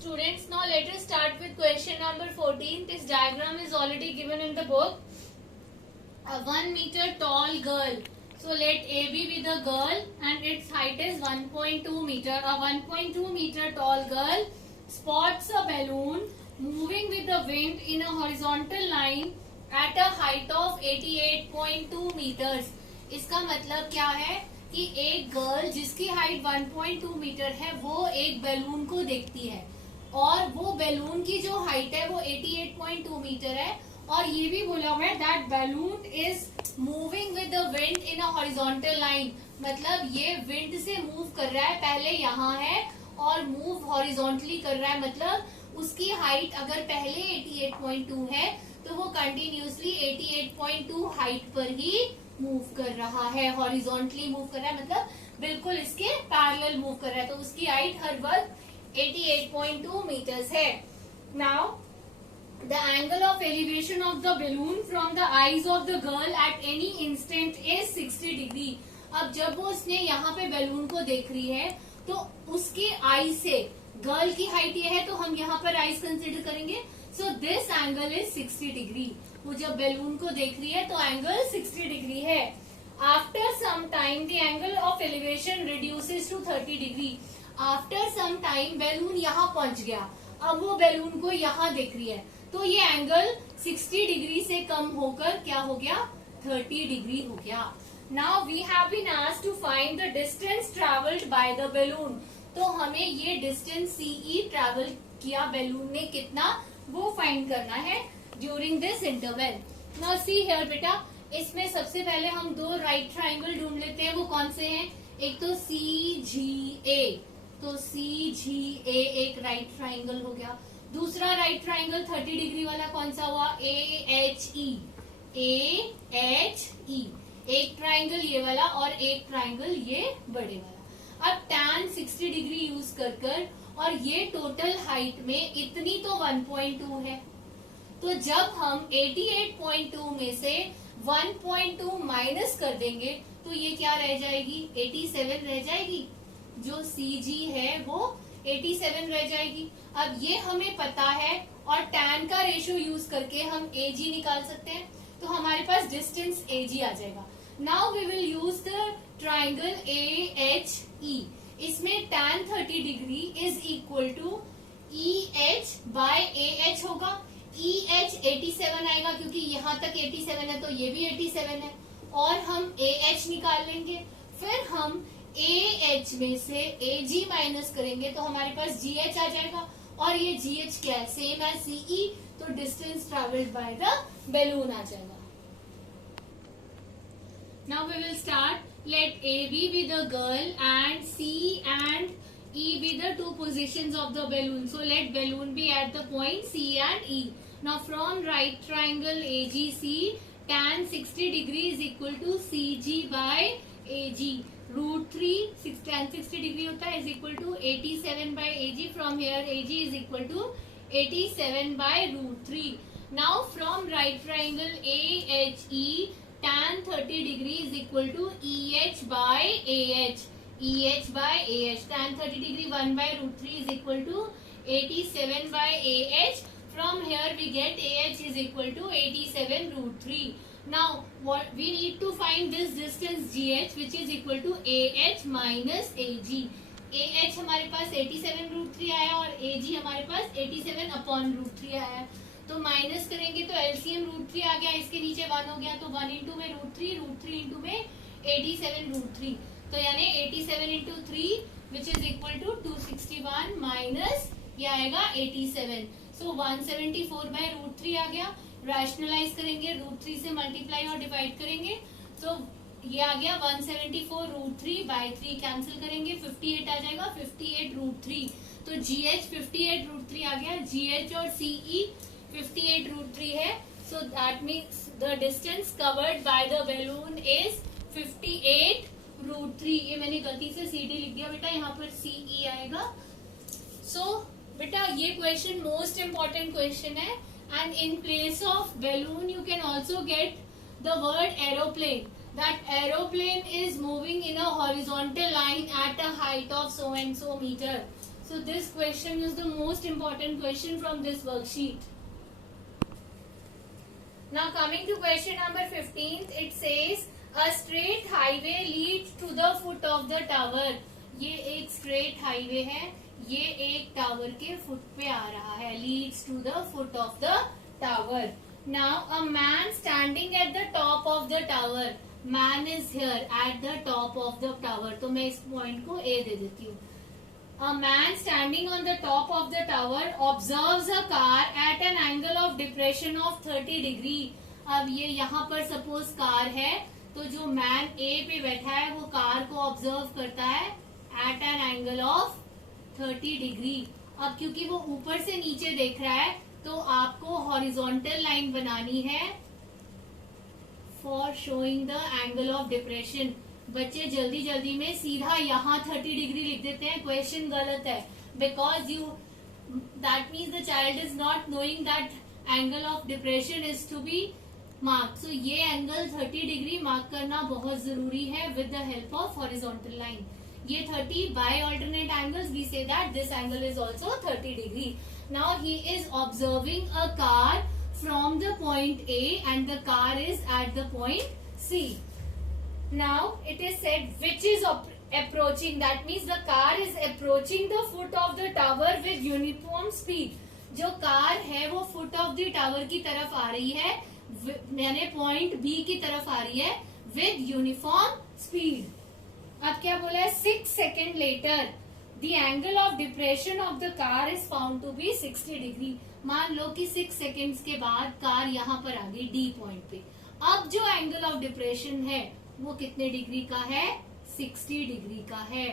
Students, now let us start with question number 14. This diagram is already given in the book. A 1 meter tall girl. So let AB be the girl and its height is 1.2 meter. A 1.2 meter tall girl spots a balloon moving with the wind in a horizontal line at a height of 88.2 meters. इसका मतलब क्या है कि एक girl जिसकी height 1.2 metre है वो एक बैलून को देखती है और वो बैलून की जो हाइट है वो 88.2 मीटर है और ये भी बोला हुआ है that balloon is moving with the wind in a horizontal line. मतलब ये विंड से मूव कर रहा है, पहले यहाँ है और मूव हॉरिजॉन्टली कर रहा है। मतलब उसकी हाइट अगर पहले 88.2 है तो वो कंटिन्यूसली 88.2 हाइट पर ही मूव कर रहा है, हॉरिजॉन्टली मूव कर रहा है, मतलब बिल्कुल इसके पैरेलल मूव कर रहा है। तो उसकी हाइट हर वक्त 88.2 मीटर्स है। Now the angle of elevation of the balloon from the eyes of the girl at any instant is 60 degree. अब जब वो उसने यहाँ पे बैलून को देख रही है तो उसके आई से, गर्ल की हाइट ये है तो हम यहाँ पर आईज कंसिडर करेंगे। So this angle is 60 degree. वो जब बैलून को देख रही है तो एंगल 60 डिग्री है। After some time the angle of elevation reduces to 30 degree. After some time balloon यहाँ पहुंच गया, अब वो बैलून को यहाँ देख रही है तो ये एंगल 60 डिग्री से कम होकर क्या हो गया, 30 डिग्री हो गया। Now we have been asked to find the distance travelled by the balloon. तो हमें ये डिस्टेंस सीई ट्रेवल किया बैलून ने कितना वो फाइंड करना है during this interval. Now see here बेटा, इसमें सबसे पहले हम दो राइट ट्राइंगल ढूंढ लेते हैं। वो कौन से हैं? एक तो CGA, तो CGA एक राइट ट्राइंगल हो गया। दूसरा राइट ट्राइंगल 30 डिग्री वाला कौन सा हुआ? AHE, AHE एक ट्राइंगल ये वाला और एक ट्राइंगल ये बड़े वाला। अब tan 60 डिग्री यूज कर और ये टोटल हाइट में इतनी तो 1.2 है, तो जब हम 88.2 में से 1.2 माइनस कर देंगे तो ये क्या रह जाएगी, 87 रह जाएगी। जो CG है वो 87 रह जाएगी। अब ये हमें पता है और tan का रेशियो यूज करके हम AG निकाल सकते हैं, तो हमारे पास डिस्टेंस AG आ जाएगा। Now we will use the triangle AHE। इसमें tan 30 degree is equal to EH by AH होगा। EH 87 आएगा क्योंकि यहाँ तक 87 है तो ये भी 87 है और हम AH निकाल लेंगे। फिर हम AH में से AG माइनस करेंगे तो हमारे पास GH आ जाएगा और ये GH क्या है, सेम एज CE, तो distance travelled by the balloon आ जाएगा। Now we will start. Let AB be the girl and C and E be the two positions of the balloon. So let balloon be at the point C and E. Now from right triangle AGC, tan 60 degree is equal to CG by AG. √3 tan 60 degree होता है is equal to 87 by AG. From here AG is equal to 87 by √3. Now from right triangle AHE, tan 30 degree is equal to EH by AH. EH by AH. Tan 30 degree 1 by √3 is equal to 87 by AH. From here we get AH is equal to 87 √3. Now what we need to find this distance GH which is equal to AH minus AG. AH हमारे पास 87 √3 आया और AG हमारे पास 87 upon √3 आया, तो minus करेंगे तो LCM √3 आ गया, इसके नीचे 1 हो गया तो 1 इंटू में √3 इंटू में 87 √3, तो यानी 87 into 3 which is equal to 261 minus ये आएगा 87। सो 174 बाय √3 आ गया। रैशनलाइज करेंगे, √3 से मल्टीप्लाई और डिवाइड करेंगे, सो ये आ गया 174 √3 बाय 3 कैंसिल करेंगे 58 आ जाएगा, 58 √3, तो GH 58 √3 आ गया। GH और CE 58 √3 है, so that means the distance covered by the balloon is 58 √3। ये मैंने गलती से CD लिख दिया बेटा, यहाँ पर CE आएगा। So बेटा ये क्वेश्चन मोस्ट इम्पोर्टेंट क्वेश्चन है and in place of balloon you can also get the word aeroplane. That aeroplane is moving in a horizontal line at a height of so and so meter. So this question is the most important question from this worksheet. Now coming to question number 15th, it says a straight highway leads to the foot of the tower. ये एक straight highway है, ये एक tower के foot पे आ रहा है. Leads to the foot of the tower. Now a man standing at the top of the tower. Man is here at the top of the tower. तो मैं इस पॉइंट को A दे देती हूँ. A man standing on the top of the tower observes a car at an angle of depression of 30 degree. अब ये यहाँ पर सपोज कार है, तो जो मैन A पे बैठा है वो कार को ऑब्जर्व करता है at an angle of 30 degree. अब क्योंकि वो ऊपर से नीचे देख रहा है तो आपको हॉरिजॉन्टल लाइन बनानी है for showing the angle of depression. बच्चे जल्दी जल्दी में सीधा यहाँ 30 डिग्री लिख देते हैं. क्वेश्चन गलत है, because you that means the child is not knowing that angle of depression is to be mark. So ये एंगल 30 डिग्री मार्क करना बहुत जरूरी है with the help of horizontal line. ये 30 by alternate angles we say that this angle is also 30 degree. Now he is observing a car from the point A and the car is at the point C. Now it is said which is approaching, that means the car is approaching the foot of the tower with uniform speed. जो car है वो foot of the tower की तरफ आ रही है, यानी point B की तरफ आ रही है with uniform speed. अब क्या बोला है? 6 seconds later the angle of depression of the car is found to be 60 degree. मान लो कि 6 सेकेंड्स के बाद कार यहाँ पर आ गई डी पॉइंट पे. अब जो एंगल ऑफ डिप्रेशन है वो कितने डिग्री का है? 60 डिग्री का है.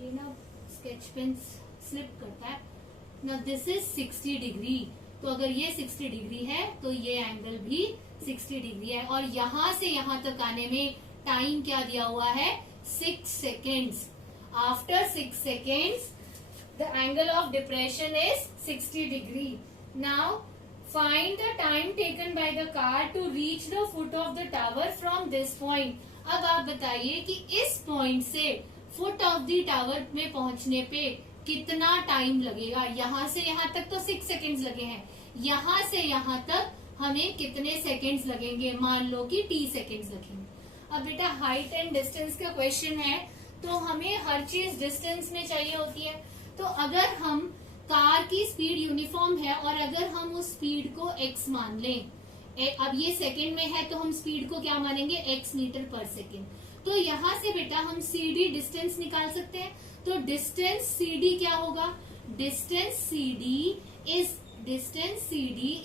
ये ना स्केच पेन स्लिप करता है ना. This is 60 degree. तो अगर ये 60 डिग्री है तो ये एंगल भी 60 डिग्री है. और यहाँ से यहाँ तक आने में टाइम क्या दिया हुआ है? 6 seconds. After 6 seconds the angle of depression is 60 degree. Now find the time taken by the car to reach the foot of the tower from this point. अब आप बताइए कि इस पॉइंट से फुट ऑफ द टावर में पहुंचने पे कितना टाइम लगेगा. यहाँ से यहाँ तक तो 6 सेकेंड्स लगे हैं, यहाँ से यहाँ तक हमें कितने सेकेंड्स लगेंगे? मान लो कि t सेकेंड्स लगेंगे. अब बेटा हाइट एंड डिस्टेंस का क्वेश्चन है तो हमें हर चीज डिस्टेंस में चाहिए होती है. तो अगर हम कार की स्पीड यूनिफॉर्म है और अगर हम उस स्पीड को x मान लें, अब ये सेकंड में है तो हम स्पीड को क्या मानेंगे? x मीटर पर सेकंड. तो यहाँ से बेटा हम CD डिस्टेंस निकाल सकते हैं. तो डिस्टेंस CD क्या होगा? Distance CD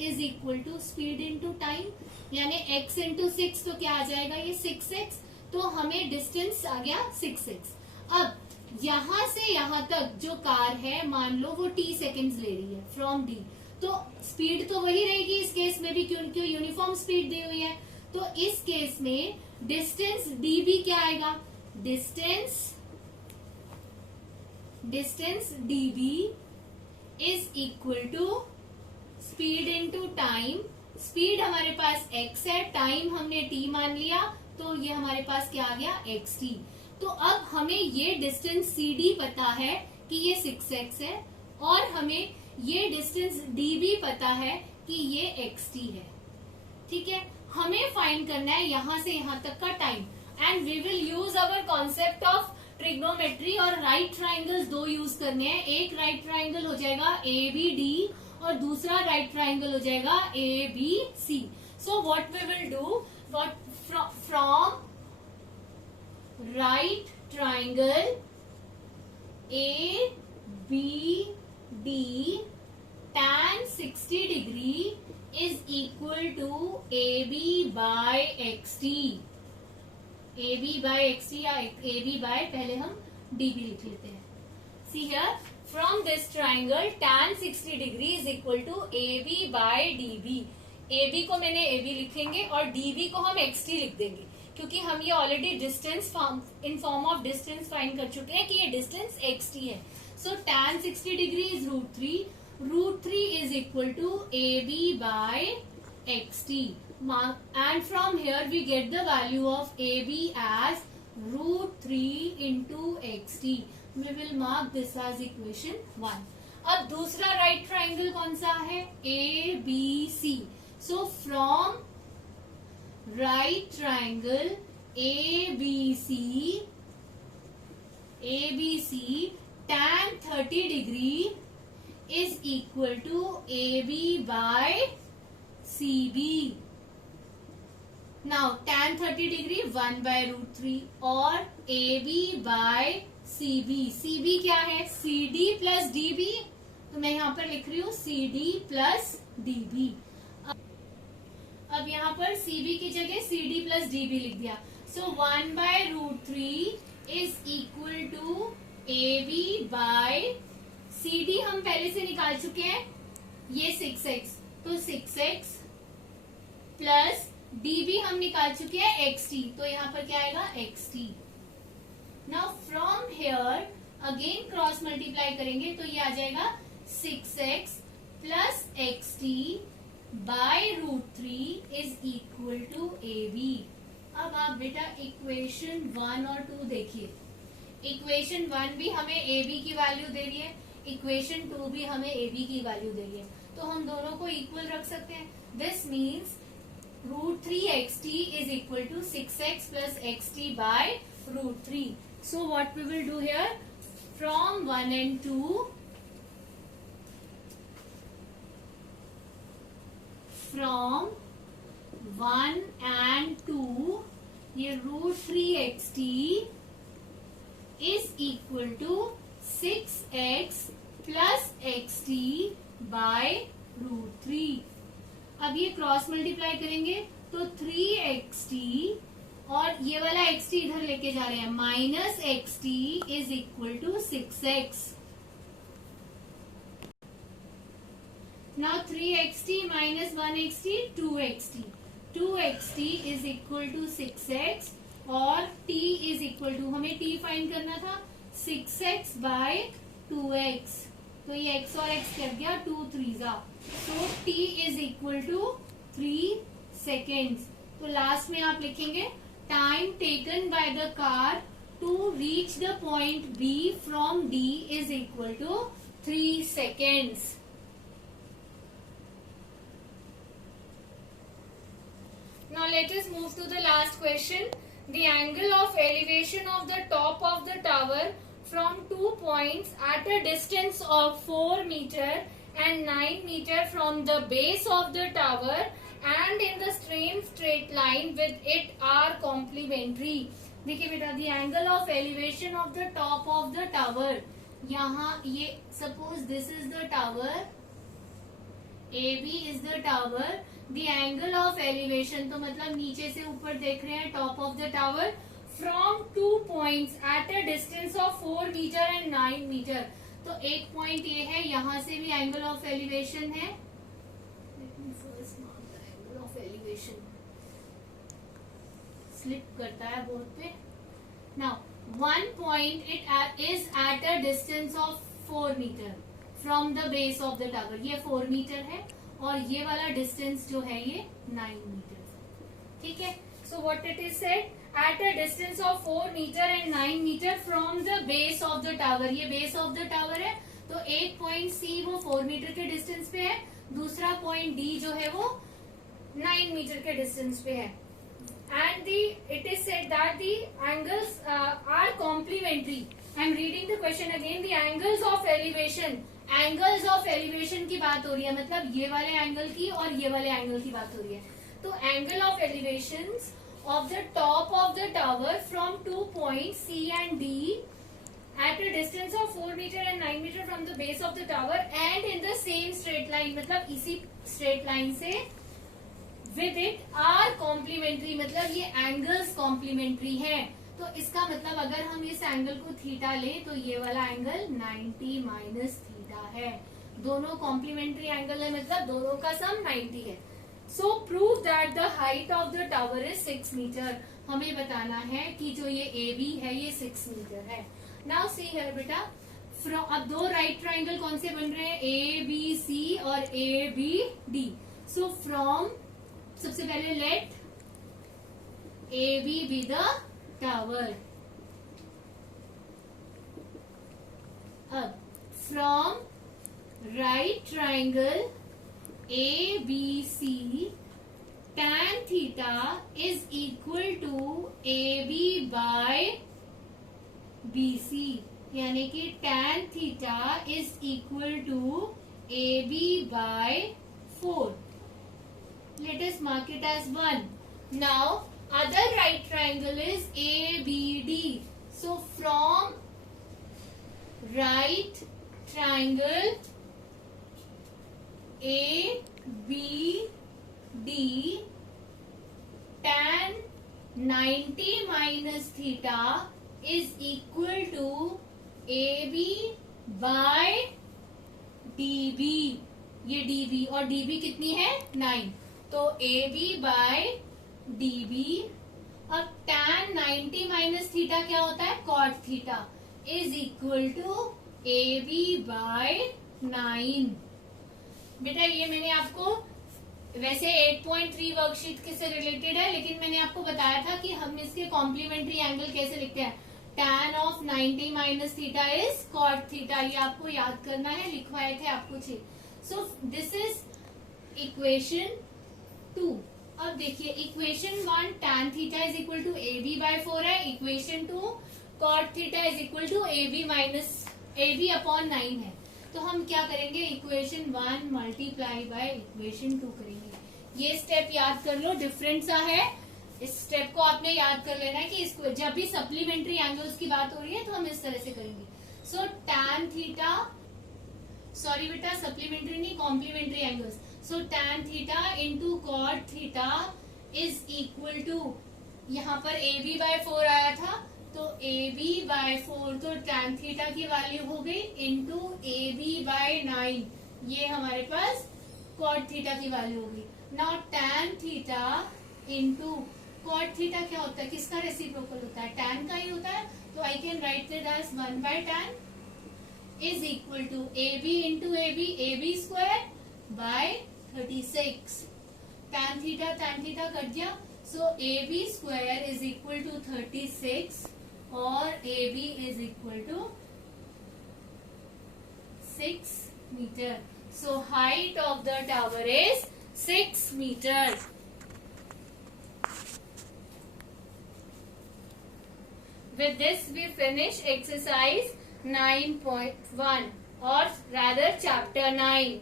is equal to speed into time, यानी x इंटू 6. तो क्या आ जाएगा? ये 6x. तो हमें डिस्टेंस आ गया 6x. अब यहाँ से यहाँ तक जो कार है मान लो वो t सेकेंड्स ले रही है फ्रॉम D. तो स्पीड तो वही रहेगी इस केस में भी, क्योंकि यूनिफॉर्म स्पीड दी हुई है. तो इस केस में डिस्टेंस dB क्या आएगा? Distance dB is equal to speed into time. Speed हमारे पास x है, टाइम हमने t मान लिया, तो ये हमारे पास क्या आ गया? xt. तो अब हमें ये डिस्टेंस CD पता है कि ये 6x है और हमें ये डिस्टेंस DB पता है कि ये xt है. ठीक है, हमें फाइंड करना है यहाँ से यहाँ तक का time. And we will use our concept of trigonometry. और राइट ट्राइंगल्स दो यूज करने हैं. एक राइट ट्राइंगल हो जाएगा ABD और दूसरा राइट ट्राइंगल हो जाएगा ABC. So what we will do, from right triangle ABD tan 60 degree is equal to AB by XT. AB by XT या AB by पहले हम DB लिख लेते हैं. See here, from this triangle tan 60 degree is equal to AB by DB. AB को मैंने AB लिखेंगे और DB को हम XT लिख देंगे, क्योंकि हम ये already distance in form of distance find कर चुके हैं कि ये डिस्टेंस xt है. So tan 60 degree is √3 is equal to AB by xt. And from here we get the value of AB as √3 into xt. We will mark this as equation 1. अब दूसरा right triangle कौन सा है? A B C. So from right triangle A B C tan 30 degree is equal to AB by CB. Now tan 30 degree 1 by root 3 और AB by CB. CB क्या है? CD plus DB. तो मैं यहाँ पर लिख रही हूँ CD plus DB. अब यहाँ पर CB की जगह CD plus DB लिख दिया. So 1 by root 3 is equal to AB by CD हम पहले से निकाल चुके हैं, ये 6x, तो 6x प्लस DB हम निकाल चुके हैं XT, तो यहाँ पर क्या आएगा? XT. Now from here again cross multiply करेंगे तो ये आ जाएगा 6x plus XT by root 3 is equal to AB. अब आप बेटा इक्वेशन 1 और 2 देखिए. इक्वेशन 1 भी हमें AB की वैल्यू दे रही है, इक्वेशन 2 भी हमें AB की वैल्यू दे रही है, तो हम दोनों को इक्वल रख सकते हैं. This means root 3xt is equal to 6x plus xt by root 3. So what we will do here, from 1 and 2, from 1 and 2 ये root 3xt is equal to 6x plus xt by root 3. अब ये cross multiply करेंगे तो 3xt और ये वाला xt इधर लेके जा रहे हैं, minus xt is equal to 6x. Now 3xt minus 1xt 2xt. 2xt is equal to 6x और t इज इक्वल टू, हमें t फाइंड करना था, 6x बाय 2x. तो ये x और x कर दिया 2 3 जा, तो t is equal to 3 seconds. तो लास्ट में आप लिखेंगे time taken by the car to reach the point B from D is equal to 3 seconds. Now let us move to the last question. The angle of elevation of the top of the tower from 2 points at a distance of 4 meter and 9 meter from the base of the tower and in the same straight line with it are complementary. देखिए बेटा, the angle of elevation of the top of the tower, यहाँ ये suppose this is the tower, AB is the tower. The angle of elevation तो मतलब नीचे से ऊपर देख रहे हैं top of the tower from 2 points at a distance of 4 meter and 9 meter. तो एक पॉइंट ये है, यहाँ से भी एंगल ऑफ एलिवेशन है. Let me first mark the angle of elevation. Slip करता है बोर्ड पे. Now one point it is at a distance of 4 meter from the base of the tower. ये 4 मीटर है और ये वाला डिस्टेंस जो है ये 9 मीटर. ठीक है. So what it is said, at a distance of 4 metre and 9 metre from the base of the tower. ये बेस ऑफ द टावर है, तो एक पॉइंट C वो 4 मीटर के डिस्टेंस पे है, दूसरा पॉइंट D जो है वो 9 मीटर के डिस्टेंस पे है. And it is said that the angles are complementary. I am reading the question again. The angles of elevation, angles of elevation की बात हो रही है, मतलब ये वाले एंगल की और ये वाले एंगल की बात हो रही है. तो angle of elevation of the top of the tower from 2 points C and D at a distance of 4 meter and 9 meter from the base of the tower and in the same straight line, मतलब इसी straight line से with it are complementary, मतलब ये angles complementary हैं. तो इसका मतलब अगर हम इस एंगल को थीटा लें तो ये वाला एंगल 90 माइनस थीटा है. दोनों कॉम्प्लीमेंट्री एंगल है, मतलब दोनों का सम 90 है. So prove that the height of the tower is 6 metre. हमें बताना है कि जो ये AB है ये 6 मीटर है. नाउ सी हियर बेटा, अब दो राइट ट्राइंगल कौन से बन रहे हैं, ABC और ABD. सो फ्रॉम, सबसे पहले let AB be the tower. अब from right triangle ABC, tan theta is equal to AB by BC, यानी कि tan theta is equal to AB by 4. Let us mark it as 1. Now other right triangle is ABD. So from right triangle ABD, tan 90 minus theta is equal to AB by DB. ये DB और DB कितनी है 9, तो AB by DB. अब tan 90 minus theta क्या होता है cot theta is equal to AB by 9. बेटा ये मैंने आपको वैसे 8.3 वर्कशीट के से रिलेटेड है, लेकिन मैंने आपको बताया था कि हम इसके कॉम्प्लीमेंट्री एंगल कैसे लिखते हैं. tan of 90 minus theta is cot theta. ये आपको याद करना है, लिखवाए थे आपको 6. So this is equation 2. अब देखिए equation 1 tan theta is equal to AB by 4 है. Equation 2 cot theta is equal to AB minus AB upon 9 है. तो हम क्या करेंगे, इक्वेशन 1 मल्टीप्लाई बाय इक्वेशन 2 करेंगे. ये स्टेप याद कर लो, डिफरेंट सा है. इस स्टेप को आपने याद कर लेना है कि इसको जब भी सप्लीमेंट्री एंगल्स की बात हो रही है तो हम इस तरह से करेंगे. सो tan थीटा, सॉरी बेटा सप्लीमेंट्री नहीं complementary angles. So tan theta into cot theta is equal to, यहाँ पर AB बाय 4 आया था तो AB बाय 4, तो tan थीटा की वैल्यू हो गई इंटू AB बाय 9. ये हमारे पास कॉट थीटा की वैल्यू हो गई. Now tan theta into cot theta क्या होता है, किसका रेसिप्रोकल होता है, tan का ही होता है. तो I can write it as 1 by tan is equal to AB into AB square by 36. tan theta cut गया. So AB square is equal to 36 और AB is equal to 6 metre. So height of the tower is 6 metre. With this we finish exercise 9.1 or rather chapter 9.